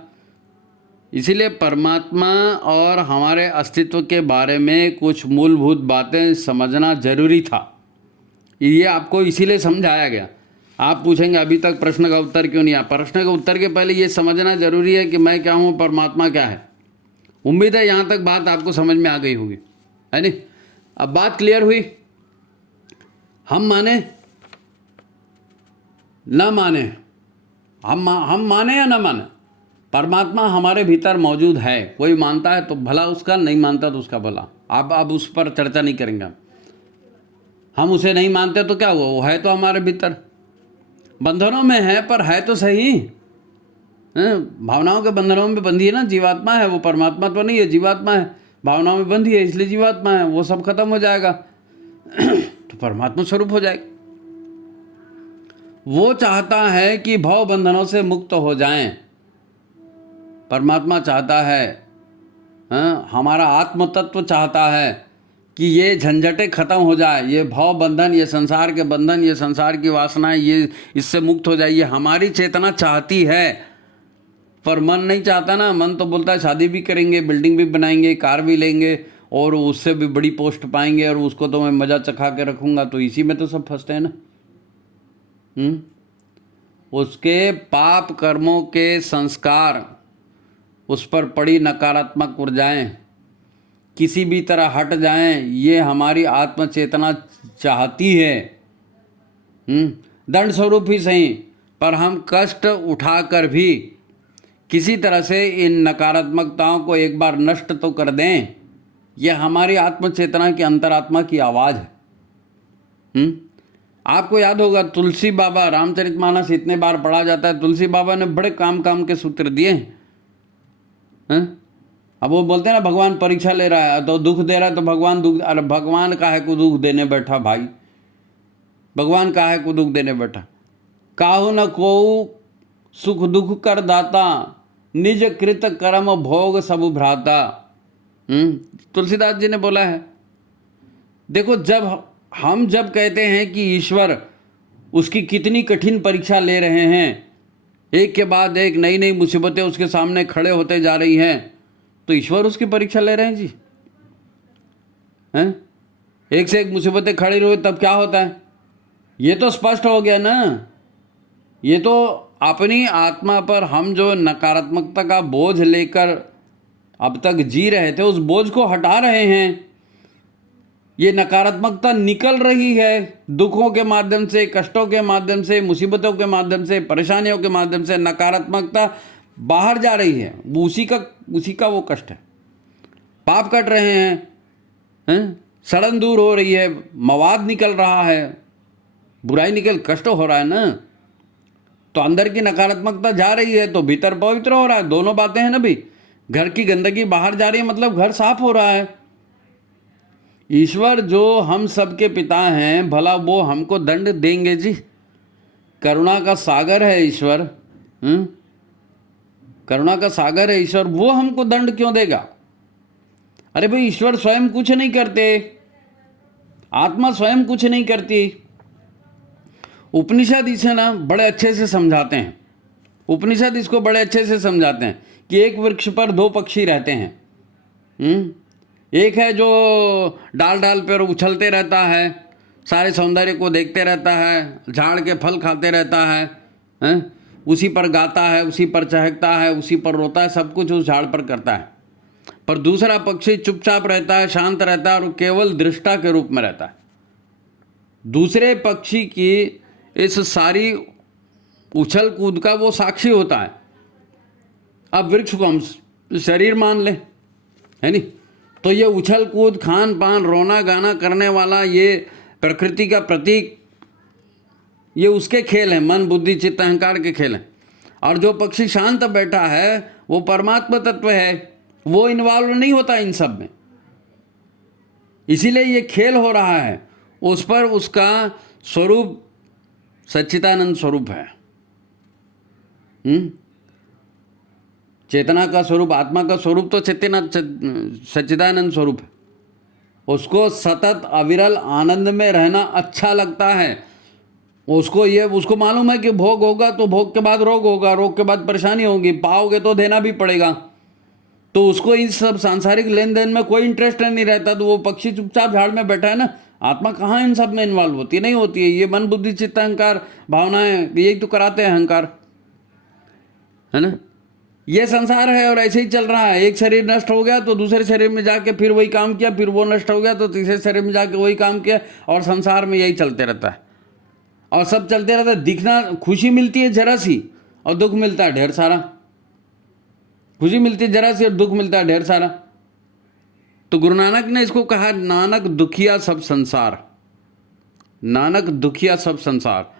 इसीलिए परमात्मा और हमारे अस्तित्व के बारे में कुछ मूलभूत बातें समझना जरूरी था। ये आपको इसीलिए समझाया गया। आप पूछेंगे अभी तक प्रश्न का उत्तर क्यों नहीं आया? प्रश्न के उत्तर के पहले ये समझना जरूरी है कि मैं क्या हूँ, परमात्मा क्या है। उम्मीद है यहाँ तक बात आपको समझ में आ गई होगी, है नहीं? अब बात क्लियर हुई। हम माने न माने, हम माने या न माने, परमात्मा हमारे भीतर मौजूद है। कोई मानता है तो भला उसका, नहीं मानता तो उसका भला। अब उस पर चर्चा नहीं करेंगे। हम उसे नहीं मानते तो क्या हुआ? वो है तो हमारे भीतर, बंधनों में है पर है तो सही। भावनाओं के बंधनों में बंधी है ना, जीवात्मा है वो, परमात्मा तो नहीं है, जीवात्मा है, भावनाओं में बंधी है इसलिए जीवात्मा है। वो सब खत्म हो जाएगा तो परमात्मा स्वरूप हो जाएगा। वो चाहता है कि भव बंधनों से मुक्त हो जाएं। परमात्मा चाहता है, हमारा आत्म तत्व चाहता है कि ये झंझटें खत्म हो जाए, ये भव बंधन, ये संसार के बंधन, ये संसार की वासनाएं, ये इससे मुक्त हो जाए। ये हमारी चेतना चाहती है, पर मन नहीं चाहता ना। मन तो बोलता है शादी भी करेंगे, बिल्डिंग भी बनाएंगे, कार भी लेंगे और उससे भी बड़ी पोस्ट पाएंगे और उसको तो मैं मजा चखा के रखूंगा। तो इसी में तो सब फंसते हैं ना। उसके पाप कर्मों के संस्कार, उस पर पड़ी नकारात्मक ऊर्जाएं किसी भी तरह हट जाएं, ये हमारी आत्म चेतना चाहती है। दंड स्वरूप ही सही, पर हम कष्ट उठाकर भी किसी तरह से इन नकारात्मकताओं को एक बार नष्ट तो कर दें। यह हमारी आत्म चेतना की अंतरात्मा की आवाज़ है। आपको याद होगा तुलसी बाबा, रामचरितमानस इतने बार पढ़ा जाता है, तुलसी बाबा ने बड़े काम के सूत्र दिए हैं। अब वो बोलते हैं ना भगवान परीक्षा ले रहा है तो दुख दे रहा है, तो भगवान दुख, अरे भगवान काहे को दुख देने बैठा भाई? भगवान काहे को दुख देने बैठा? काहू न को सुख दुख कर दाता, निज कृत कर्म भोग सब भ्राता। तुलसीदास जी ने बोला है। देखो, जब कहते हैं कि ईश्वर उसकी कितनी कठिन परीक्षा ले रहे हैं, एक के बाद एक नई नई मुसीबतें उसके सामने खड़े होते जा रही हैं, तो ईश्वर उसकी परीक्षा ले रहे हैं जी। हैं? एक से एक मुसीबतें खड़ी रही तब क्या होता है? ये तो स्पष्ट हो गया ना। ये तो अपनी आत्मा पर हम जो नकारात्मकता का बोझ लेकर अब तक जी रहे थे, उस बोझ को हटा रहे हैं। ये नकारात्मकता निकल रही है दुखों के माध्यम से, कष्टों के माध्यम से, मुसीबतों के माध्यम से, परेशानियों के माध्यम से नकारात्मकता बाहर जा रही है। उसी का वो कष्ट है। पाप कट रहे हैं, सड़न दूर हो रही है, मवाद निकल रहा है, बुराई निकल, कष्ट हो रहा है ना, तो अंदर की नकारात्मकता जा रही है तो भीतर पवित्र हो रहा है। दोनों बातें हैं ना भाई। घर की गंदगी बाहर जा रही है मतलब घर साफ हो रहा है। ईश्वर जो हम सबके पिता हैं, भला वो हमको दंड देंगे जी? करुणा का सागर है ईश्वर, करुणा का सागर है ईश्वर, वो हमको दंड क्यों देगा? अरे भाई, ईश्वर स्वयं कुछ नहीं करते, आत्मा स्वयं कुछ नहीं करती। उपनिषद इसे ना बड़े अच्छे से समझाते हैं। उपनिषद इसको बड़े अच्छे से समझाते हैं कि एक वृक्ष पर दो पक्षी रहते हैं। एक है जो डाल डाल पर उछलते रहता है, सारे सौंदर्य को देखते रहता है, झाड़ के फल खाते रहता है, उसी पर गाता है, उसी पर चहकता है, उसी पर रोता है, सब कुछ उस झाड़ पर करता है। पर दूसरा पक्षी चुपचाप रहता है, शांत रहता है और केवल दृष्टा के रूप में रहता है। दूसरे पक्षी की इस सारी उछल कूद का वो साक्षी होता है। अब वृक्ष को हम शरीर मान ले, है नहीं, तो ये उछल कूद, खान पान, रोना गाना करने वाला ये प्रकृति का प्रतीक, ये उसके खेल हैं, मन बुद्धि चित्त अहंकार के खेल हैं। और जो पक्षी शांत बैठा है वो परमात्मा तत्व है, वो इन्वॉल्व नहीं होता इन सब में। इसीलिए ये खेल हो रहा है, उस पर उसका स्वरूप सच्चिदानंद स्वरूप है। चेतना का स्वरूप, आत्मा का स्वरूप तो सच्चिदानंद स्वरूप है। उसको सतत अविरल आनंद में रहना अच्छा लगता है। उसको मालूम है कि भोग होगा तो भोग के बाद रोग होगा, रोग के बाद परेशानी होगी, पाओगे तो देना भी पड़ेगा। तो उसको इन सब सांसारिक लेन देन में कोई इंटरेस्ट नहीं रहता। तो वो पक्षी चुपचाप झाड़ में बैठा है ना। आत्मा कहाँ इन सब में इन्वॉल्व होती है? नहीं होती है। ये मन बुद्धि चित्त अहंकार भावनाएं, यही तो कराते हैं अहंकार, है ना। ये संसार है और ऐसे ही चल रहा है। एक शरीर नष्ट हो गया तो दूसरे शरीर में जाके फिर वही काम किया, फिर वो नष्ट हो गया तो तीसरे शरीर में जाके वही काम किया, और संसार में यही चलते रहता है। और सब चलते रहता है। दिखना, खुशी मिलती है जरा सी और दुख मिलता है ढेर सारा। खुशी मिलती है जरा सी और दुख मिलता है ढेर सारा। तो गुरु नानक ने इसको कहा, नानक दुखिया सब संसार, नानक दुखिया सब संसार।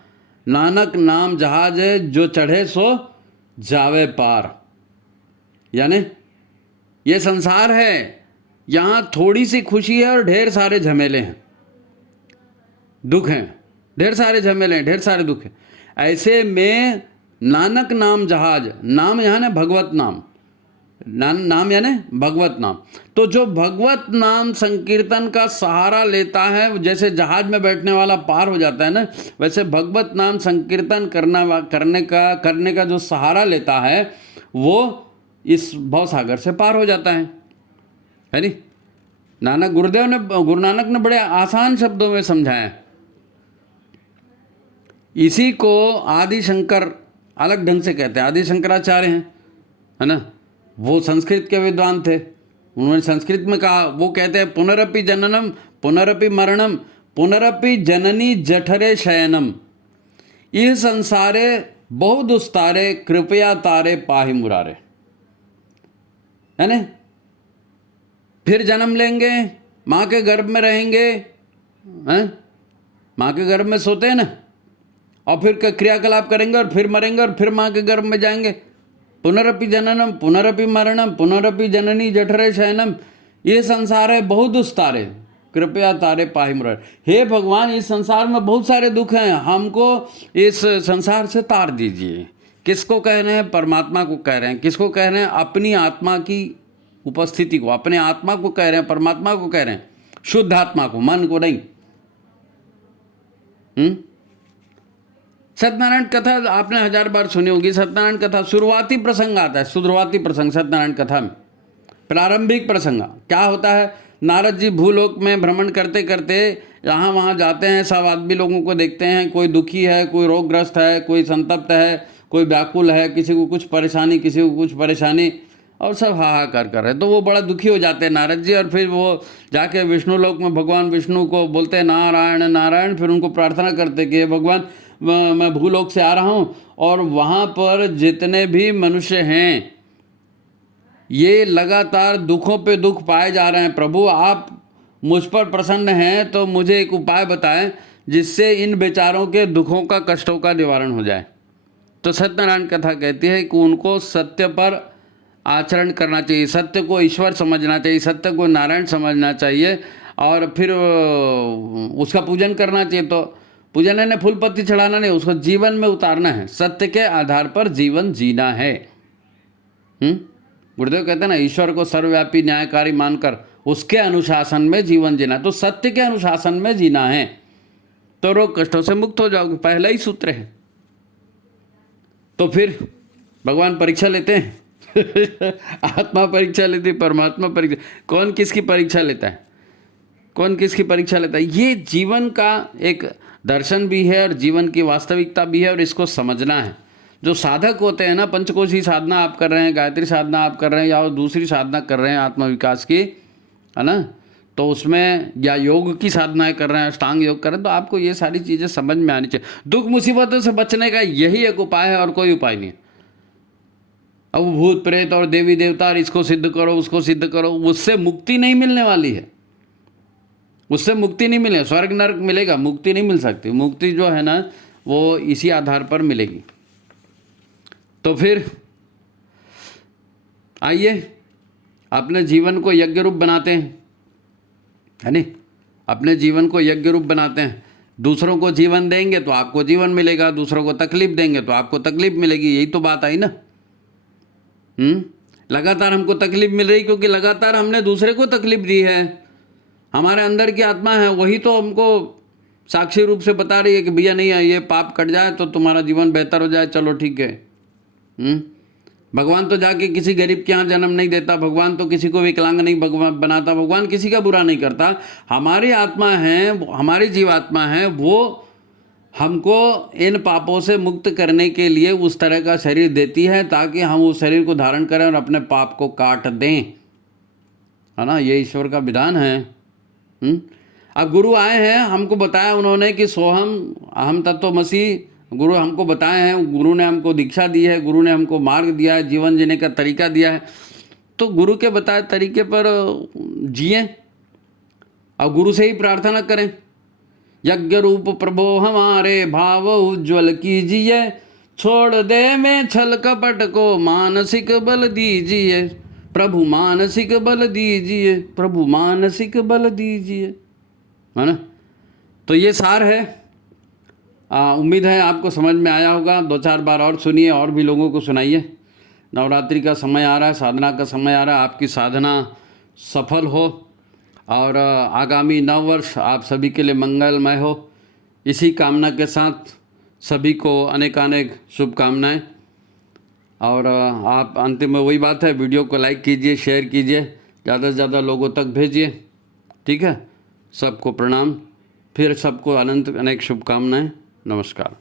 नानक नाम जहाज है, जो चढ़े सो जावे पार। यानी ये संसार है, यहाँ थोड़ी सी खुशी है और ढेर सारे झमेले हैं, दुख हैं, ढेर सारे झमेले हैं, ढेर सारे दुख हैं। ऐसे में नानक नाम जहाज, नाम यहाँ ने भगवत नाम, नाम यानी भगवत नाम। तो जो भगवत नाम संकीर्तन का सहारा लेता है, जैसे जहाज में बैठने वाला पार हो जाता है ना, वैसे भगवत नाम संकीर्तन करने का जो सहारा लेता है वो इस भव सागर से पार हो जाता है नहीं। गुरु नानक ने बड़े आसान शब्दों में समझाया। इसी को आदि शंकर अलग ढंग से कहते हैं। आदि शंकराचार्य हैं, है ना, वो संस्कृत के विद्वान थे। उन्होंने संस्कृत में कहा, वो कहते हैं पुनरपि जननम पुनरपि मरणम पुनरपि जननी जठरे शयनम, इह संसारे बहु दुस्तारे कृपया तारे पाहि मुरारे। है ना, फिर जन्म लेंगे, माँ के गर्भ में रहेंगे, हैं, माँ के गर्भ में सोते हैं ना, और फिर क्रियाकलाप करेंगे और फिर मरेंगे और फिर माँ के गर्भ में जाएंगे। पुनरपि जननम पुनरपि मरणम पुनरपि जननी जठरे शयनम, ये संसार है बहुत दुस्तारे कृपया तारे पाहि मुरारे। हे भगवान, इस संसार में बहुत सारे दुख हैं, हमको इस संसार से तार दीजिए। किसको कह रहे हैं? परमात्मा को कह रहे हैं। किसको कह रहे हैं? अपनी आत्मा की उपस्थिति को, अपने आत्मा को कह रहे हैं, परमात्मा को कह रहे हैं, शुद्ध आत्मा को, मन को नहीं। सत्यनारायण कथा आपने 1000 बार सुनी होगी। सत्यनारायण कथा शुरुआती प्रसंग आता है, शुरुआती प्रसंग सत्यनारायण कथा में, प्रारंभिक प्रसंग क्या होता है? नारद जी भूलोक में भ्रमण करते करते यहाँ वहाँ जाते हैं, सब आदमी लोगों को देखते हैं, कोई दुखी है, कोई रोगग्रस्त है, कोई संतप्त है, कोई व्याकुल है, किसी को कुछ परेशानी, किसी को कुछ परेशानी, और सब हाहाकार कर रहे हैं। तो वो बड़ा दुखी हो जाते हैं नारद जी, और फिर वो जाके विष्णु लोक में भगवान विष्णु को बोलते हैं नारायण नारायण। फिर उनको प्रार्थना करते कि भगवान, मैं भूलोक से आ रहा हूँ और वहाँ पर जितने भी मनुष्य हैं ये लगातार दुखों पे दुख पाए जा रहे हैं, प्रभु आप मुझ पर प्रसन्न हैं तो मुझे एक उपाय बताएं जिससे इन बेचारों के दुखों का, कष्टों का निवारण हो जाए। तो सत्यनारायण कथा कहती है कि उनको सत्य पर आचरण करना चाहिए, सत्य को ईश्वर समझना चाहिए, सत्य को नारायण समझना चाहिए और फिर उसका पूजन करना चाहिए। तो पूजन है फूल पत्ती चढ़ाना नहीं, उसको जीवन में उतारना है, सत्य के आधार पर जीवन जीना है। गुरुदेव कहते हैं ना, ईश्वर को सर्वव्यापी न्यायकारी मानकर उसके अनुशासन में जीवन जीना। तो सत्य के अनुशासन में जीना है तो रोग कष्टों से मुक्त हो जाओगे, पहला ही सूत्र है। तो फिर भगवान परीक्षा लेते हैं आत्मा परीक्षा लेती, परमात्मा परीक्षा, कौन किसकी परीक्षा लेता है, कौन किसकी परीक्षा लेता है? ये जीवन का एक दर्शन भी है और जीवन की वास्तविकता भी है और इसको समझना है। जो साधक होते हैं ना, पंचकोशी साधना आप कर रहे हैं, गायत्री साधना आप कर रहे हैं या दूसरी साधना कर रहे हैं आत्मविकास की, है ना, तो उसमें या योग की साधनाएं कर रहे हैं, अष्टांग योग कर रहे हैं, तो आपको ये सारी चीज़ें समझ में आनी चाहिए। दुख मुसीबतों से बचने का यही एक उपाय है और कोई उपाय नहीं है। अब भूत प्रेत और देवी देवता और इसको सिद्ध करो, उसको सिद्ध करो, उससे मुक्ति नहीं मिलने वाली है, उससे मुक्ति नहीं मिलेगी। स्वर्ग नरक मिलेगा, मुक्ति नहीं मिल सकती। मुक्ति जो है ना वो इसी आधार पर मिलेगी। तो फिर आइए अपने जीवन को यज्ञ रूप बनाते हैं, है नहीं, अपने जीवन को यज्ञ रूप बनाते हैं। दूसरों को जीवन देंगे तो आपको जीवन मिलेगा, दूसरों को तकलीफ देंगे तो आपको तकलीफ मिलेगी। यही तो बात आई ना। लगातार हमको तकलीफ मिल रही क्योंकि लगातार हमने दूसरे को तकलीफ दी है। हमारे अंदर की आत्मा है वही तो हमको साक्षी रूप से बता रही है कि भैया नहीं है, ये पाप कट जाए तो तुम्हारा जीवन बेहतर हो जाए, चलो ठीक है। भगवान तो जाके किसी गरीब के यहाँ जन्म नहीं देता, भगवान तो किसी को विकलांग नहीं बनाता, भगवान किसी का बुरा नहीं करता। हमारी आत्मा है, हमारी जीवात्मा है, वो हमको इन पापों से मुक्त करने के लिए उस तरह का शरीर देती है ताकि हम उस शरीर को धारण करें और अपने पाप को काट दें, है ना। ये ईश्वर का विधान है। अब गुरु आए हैं, हमको बताया उन्होंने कि सोहम अहम तत्वमसि, गुरु हमको बताए हैं, गुरु ने हमको दीक्षा दी है, गुरु ने हमको मार्ग दिया है, जीवन जीने का तरीका दिया है। तो गुरु के बताए तरीके पर जिए और गुरु से ही प्रार्थना करें। यज्ञ रूप प्रभो हमारे भाव उज्ज्वल कीजिए, छोड़ दे में छल कपट को मानसिक बल दीजिए, प्रभु मानसिक बल दीजिए, प्रभु मानसिक बल दीजिए, है ना। तो ये सार है। उम्मीद है आपको समझ में आया होगा। 2-4 बार और सुनिए और भी लोगों को सुनाइए। नवरात्रि का समय आ रहा है, साधना का समय आ रहा है, आपकी साधना सफल हो और आगामी नव वर्ष आप सभी के लिए मंगलमय हो। इसी कामना के साथ सभी को अनेकानेक शुभकामनाएं। और आप अंतिम में वही बात है, वीडियो को लाइक कीजिए, शेयर कीजिए, ज़्यादा से ज़्यादा लोगों तक भेजिए, ठीक है। सबको प्रणाम, फिर सबको अनंत अनेक शुभकामनाएं। नमस्कार।